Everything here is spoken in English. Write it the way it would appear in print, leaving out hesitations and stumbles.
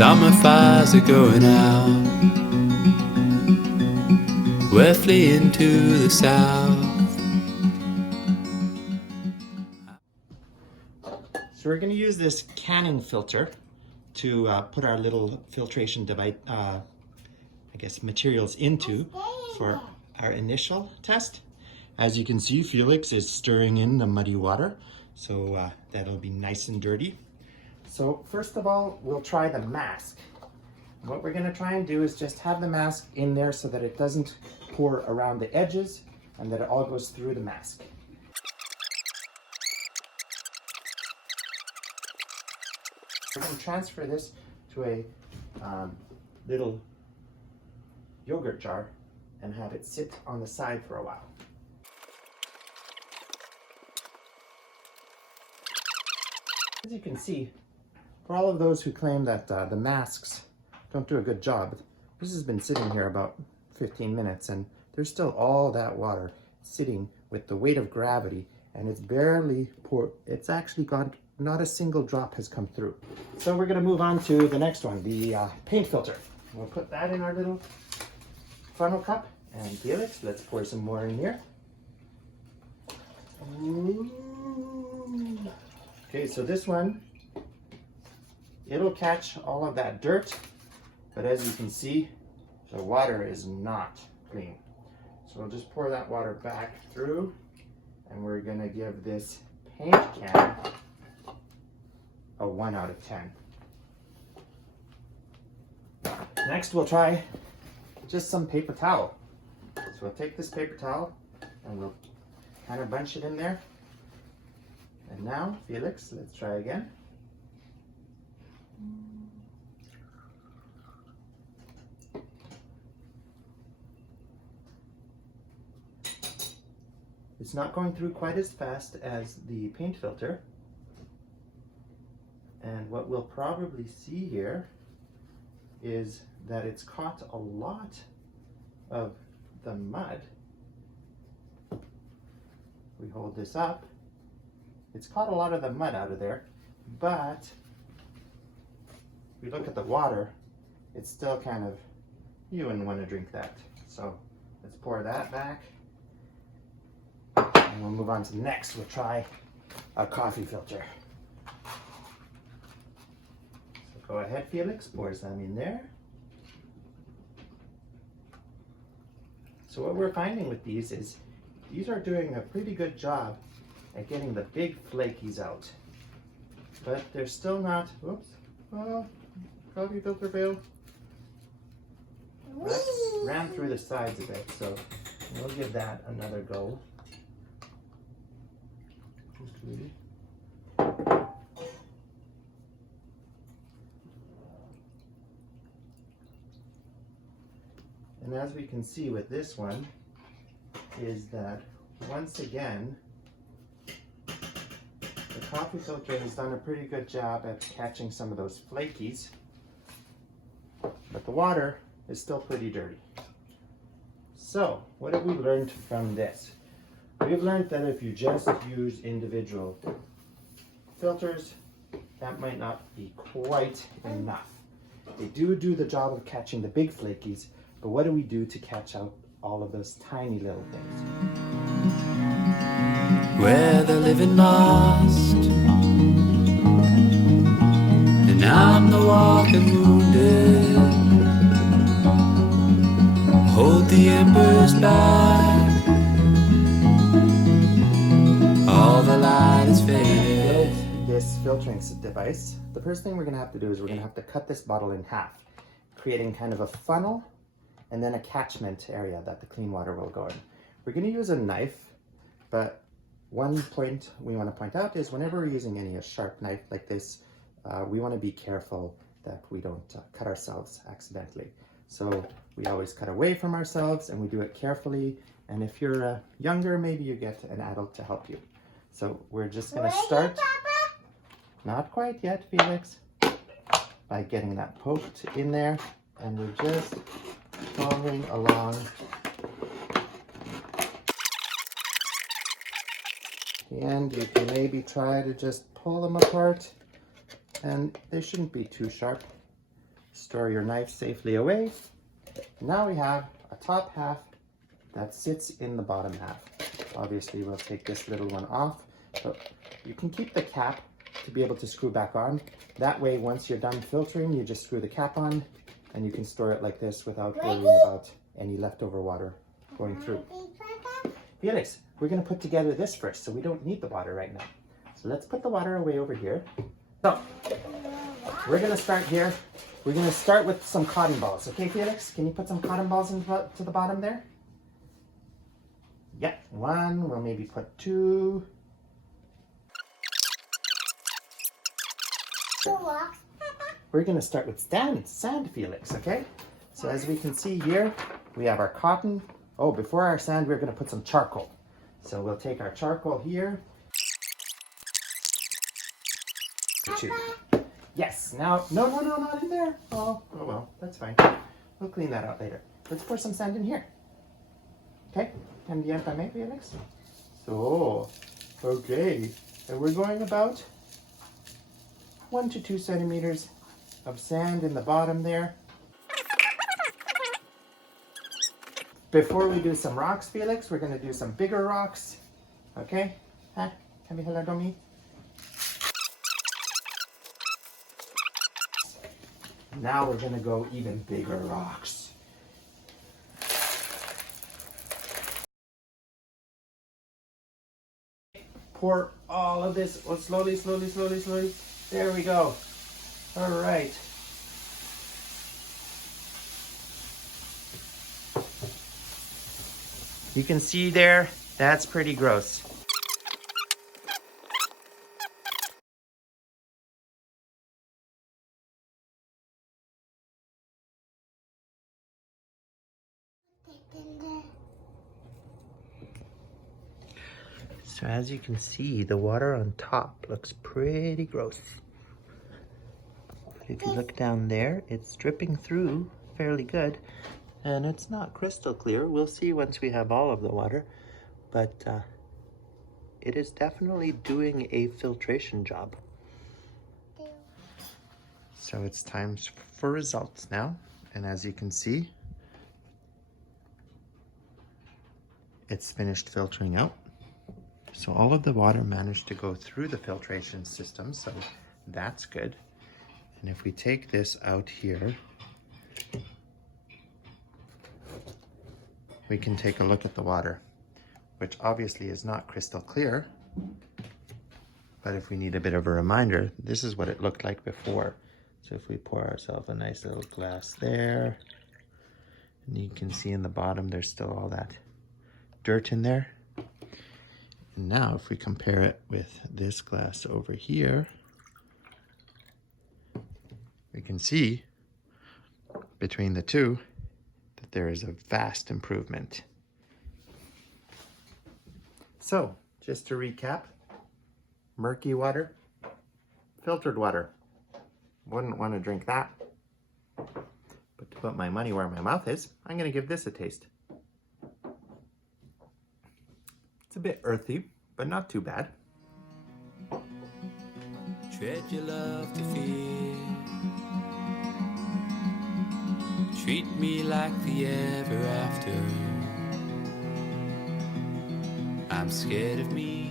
Summer fires are going out. We're fleeing to the south. So we're going to use this Canon filter to put our little filtration device, materials into for our initial test. As you can see, Felix is stirring in the muddy water, so that'll be nice and dirty. So first of all, we'll try the mask. What we're going to try and do is just have the mask in there so that it doesn't pour around the edges and that it all goes through the mask. We're going to transfer this to a little yogurt jar and have it sit on the side for a while. As you can see, for all of those who claim that the masks don't do a good job, this has been sitting here about 15 minutes and there's still all that water sitting with the weight of gravity, and it's barely poured. It's actually gone, not a single drop has come through. So we're going to move on to the next one, the paint filter. We'll put that in our little funnel cup, and Felix, let's pour some more in here. Okay, so this one, it'll catch all of that dirt, but as you can see, the water is not clean. So we'll just pour that water back through, and we're gonna give this paint can a 1 out of 10. Next, we'll try just some paper towel. So we'll take this paper towel and we'll kind of bunch it in there. And now, Felix, let's try again. It's not going through quite as fast as the paint filter. And what we'll probably see here is that it's caught a lot of the mud. We hold this up. It's caught a lot of the mud out of there, but if we look at the water, it's still kind of, you wouldn't want to drink that. So let's pour that back. And we'll move on to the next. We'll try a coffee filter. So go ahead, Felix, pour some in there. So what we're finding with these is these are doing a pretty good job at getting the big flakies out. But they're still not, oops, oh, coffee filter failed. Ran through the sides a bit, so we'll give that another go. And as we can see with this one, is that once again, the coffee filter has done a pretty good job at catching some of those flakies, but the water is still pretty dirty. So, what have we learned from this? We've learned that if you just use individual filters, that might not be quite enough. They do the job of catching the big flakies, but what do we do to catch out all of those tiny little things? Where they're living lost, and I'm the walking wounded. Hold the embers back, all the light is faded. This filtering device, the first thing we're going to have to do is we're going to have to cut this bottle in half, creating kind of a funnel and then a catchment area that the clean water will go in. We're going to use a knife, but one point we want to point out is whenever we're using a sharp knife like this, we want to be careful that we don't cut ourselves accidentally. So we always cut away from ourselves and we do it carefully. And if you're younger, maybe you get an adult to help you. So we're just going to start, not quite yet, Felix, by getting that poked in there, and we're just following along. And you can maybe try to just pull them apart, and they shouldn't be too sharp. Store your knife safely away. Now we have a top half that sits in the bottom half. Obviously, we'll take this little one off, but you can keep the cap to be able to screw back on. That way, once you're done filtering, you just screw the cap on and you can store it like this without worrying about any leftover water going through. Felix, we're gonna put together this first, so we don't need the water right now. So let's put the water away over here. So, we're gonna start here. We're gonna start with some cotton balls. Okay, Felix? Can you put some cotton balls to the bottom there? Yeah, one, we'll maybe put two. We're gonna start with sand, Felix, okay? So as we can see here, we have our cotton. Oh, before our sand, we're gonna put some charcoal. So we'll take our charcoal here. Yes, now, no, not in there. Oh well, that's fine. We'll clean that out later. Let's pour some sand in here. Okay, cambiar también, Felix. So, okay, and we're going about 1 to 2 centimeters of sand in the bottom there. Before we do some rocks, Felix, we're gonna do some bigger rocks. Okay? Huh? Can we help me? Now we're gonna go even bigger rocks. Pour all of this, slowly. There we go. All right. You can see there, that's pretty gross. So as you can see, the water on top looks pretty gross. But if you look down there, it's dripping through fairly good. And it's not crystal clear. We'll see once we have all of the water. But it is definitely doing a filtration job. So it's time for results now. And as you can see, it's finished filtering out. So all of the water managed to go through the filtration system, so that's good. And if we take this out here, we can take a look at the water, which obviously is not crystal clear. But if we need a bit of a reminder, this is what it looked like before. So if we pour ourselves a nice little glass there, and you can see in the bottom, there's still all that dirt in there. And now if we compare it with this glass over here, we can see between the two that there is a vast improvement. So, just to recap, murky water, filtered water. Wouldn't want to drink that. But to put my money where my mouth is, I'm going to give this a taste. It's a bit earthy, but not too bad. Tread your love to fear. Treat me like the ever after. I'm scared of me.